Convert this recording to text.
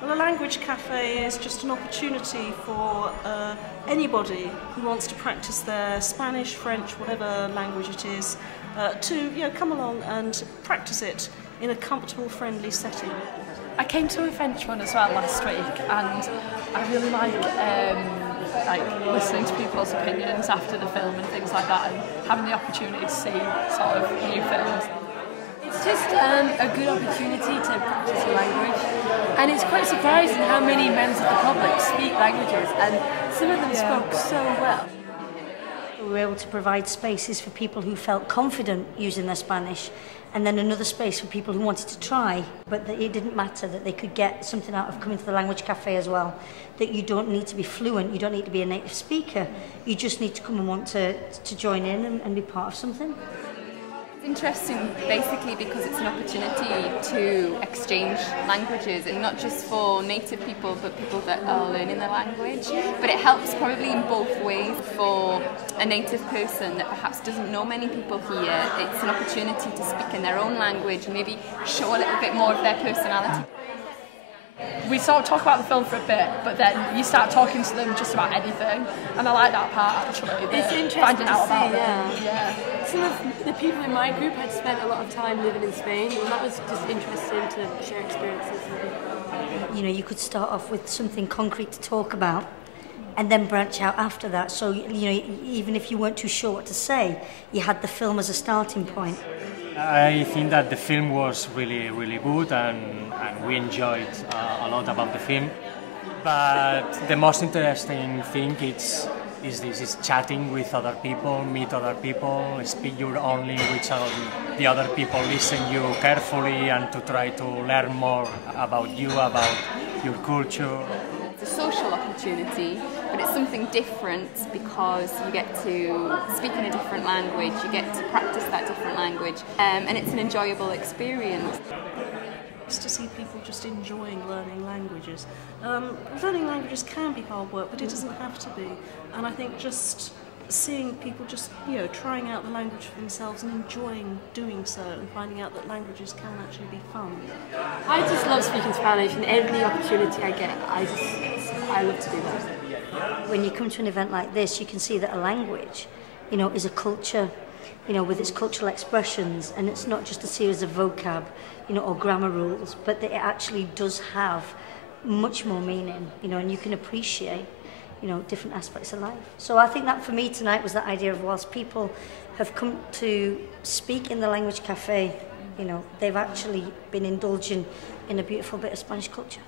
Well, a language cafe is just an opportunity for anybody who wants to practice their Spanish, French, whatever language it is, to come along and practice it in a comfortable, friendly setting. I came to a French one as well last week, and I really like listening to people's opinions after the film and things like that, and having the opportunity to see sort of new films. It's just a good opportunity to practice a language, and it's quite surprising how many members of the public speak languages, and some of them spoke so well. We were able to provide spaces for people who felt confident using their Spanish, and then another space for people who wanted to try, but that it didn't matter, that they could get something out of coming to the language cafe as well, that you don't need to be fluent, you don't need to be a native speaker, you just need to come and want to join in and be part of something. It's interesting basically because it's an opportunity to exchange languages, and not just for native people but people that are learning the language. But it helps probably in both ways. For a native person that perhaps doesn't know many people here, it's an opportunity to speak in their own language and maybe show a little bit more of their personality. We sort of talk about the film for a bit, but then you start talking to them just about anything, and I like that part actually. It's interesting finding out to see, about yeah. Some of the people in my group had spent a lot of time living in Spain, and that was just interesting to share experiences. You know, you could start off with something concrete to talk about, and then branch out after that. So, even if you weren't too sure what to say, you had the film as a starting point. I think that the film was really, really good, and we enjoyed a lot about the film. But the most interesting thing is chatting with other people, meet other people, speak your own language, and the other people listen you carefully, and to try to learn more about you, about your culture. It's a social opportunity, but it's something different because you get to speak in a different language, you get to practice that different language, and it's an enjoyable experience. It's to see people just enjoying learning languages. Learning languages can be hard work, but it doesn't have to be. And I think just seeing people just, trying out the language for themselves and enjoying doing so, and finding out that languages can actually be fun. I just love speaking Spanish, and every opportunity I get, I love to do that. When you come to an event like this, you can see that a language, is a culture, with its cultural expressions, and it's not just a series of vocab, or grammar rules, but that it actually does have much more meaning, and you can appreciate, different aspects of life. So I think that for me tonight was that idea of, whilst people have come to speak in the language cafe, they've actually been indulging in a beautiful bit of Spanish culture.